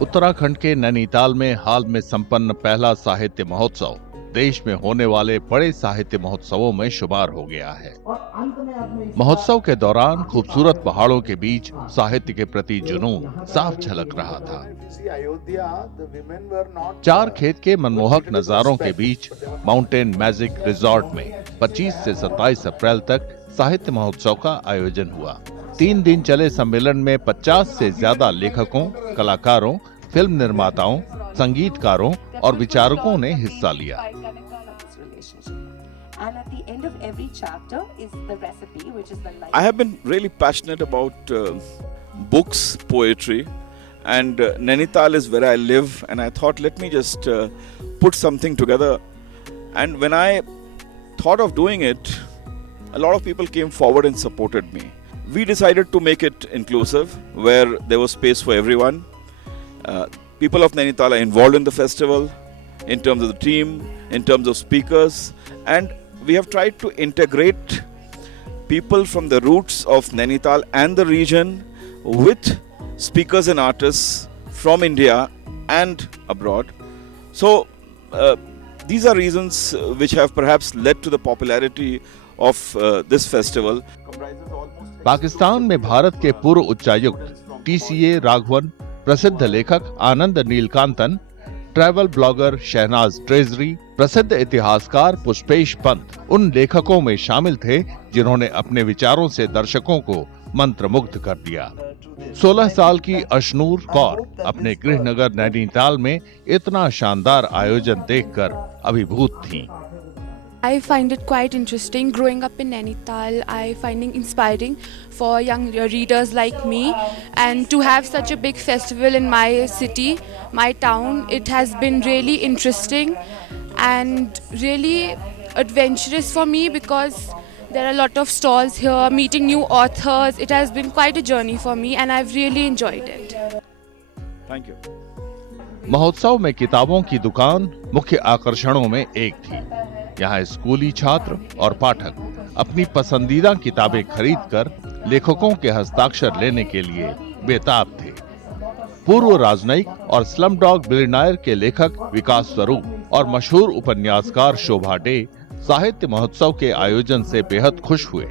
उत्तराखंड के नैनीताल में हाल में संपन्न पहला साहित्य महोत्सव देश में होने वाले बड़े साहित्य महोत्सवों में शुमार हो गया है। महोत्सव के दौरान खूबसूरत पहाड़ों के बीच साहित्य के प्रति जुनून साफ झलक रहा था। चार खेत के मनमोहक नजारों के बीच माउंटेन मैजिक रिजॉर्ट में 25 से 27 अप्रैल तक साहित्य महोत्सव का आयोजन हुआ। 3 दिन चले सम्मेलन में 50 से ज्यादा लेखकों, कलाकारों, फिल्म निर्माताओं, संगीतकारों और विचारकों ने हिस्सा लिया। I have been really passionate about books, poetry, and Nainital is where I live, and I thought let me just put something together. And when I thought of doing it, a lot of people came forward and supported me. We decided to make it inclusive, where there was space for everyone. People of Nainital are involved in the festival, in terms of the team, in terms of speakers, and we have tried to integrate people from the roots of Nainital and the region with speakers and artists from India and abroad. So these are reasons which have perhaps led to the popularity of this festival. Pakistan में भारत के पूर्व उच्चायुक्त TCA Raghavan, प्रसिद्ध लेखक आनंद Neelakantan, travel blogger Shehnaaz treasury, प्रसिद्ध इतिहासकार पुष्पेश पंत उन लेखकों में शामिल थे जिन्होंने अपने विचारों से दर्शकों को मंत्रमुग्ध कर दिया। 16 साल की अशनूर कौर अपने गृहनगर नैनीताल में इतना शानदार आयोजन देखकर अभिभूत थीं। I find it quite interesting. Growing up in Nainital, I find it inspiring for young readers like me, and to have such a big festival in my city, my town, it has been really interesting and really adventurous for me because there are a lot of stalls here, meeting new authors. It has been quite a journey for me and I've really enjoyed it. Thank you. महोत्सव में किताबों की दुकान मुख्य आकर्षणों में एक थी। यहाँ स्कूली छात्र और पाठक अपनी पसंदीदा किताबें खरीदकर लेखकों के हस्ताक्षर लेने के लिए बेताब थे। पूर्व राजनयिक और स्लमडॉग बिलियनेयर के लेखक विकास स्वरूप और मशहूर उपन्यासकार शोभा डे साहित्य महोत्सव के आयोजन से बेहद खुश हुए।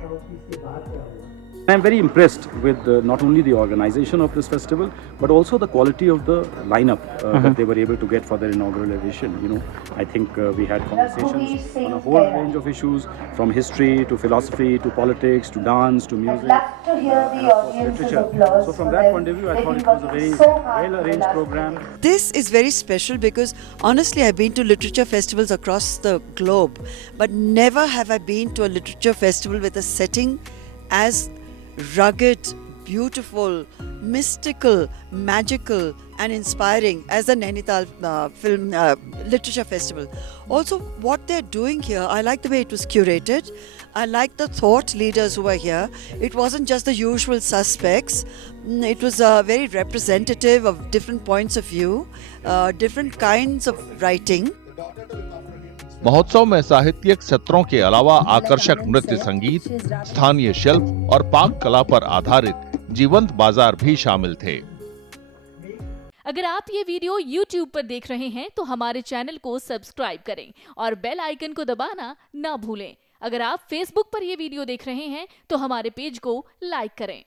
I am very impressed with not only the organization of this festival, but also the quality of the lineup that they were able to get for their inaugural edition. You know, I think we had conversations on a whole range of issues, from history to philosophy to politics to dance to music and of course literature. So from that point of view, I thought it was a very well-arranged program. This is very special because honestly, I've been to literature festivals across the globe, but never have I been to a literature festival with a setting as rugged, beautiful, mystical, magical and inspiring as the Nainital Film Literature Festival. Also, what they're doing here, I like the way it was curated. I like the thought leaders who were here. It wasn't just the usual suspects. It was very representative of different points of view, different kinds of writing. महोत्सव में साहित्यिक सत्रों के अलावा आकर्षक नृत्य संगीत, स्थानीय शिल्प और पाक कला पर आधारित जीवंत बाजार भी शामिल थे। अगर आप ये वीडियो YouTube पर देख रहे हैं तो हमारे चैनल को सब्सक्राइब करें और बेल आइकन को दबाना ना भूलें। अगर आप Facebook पर ये वीडियो देख रहे हैं तो हमारे पेज को लाइक करें।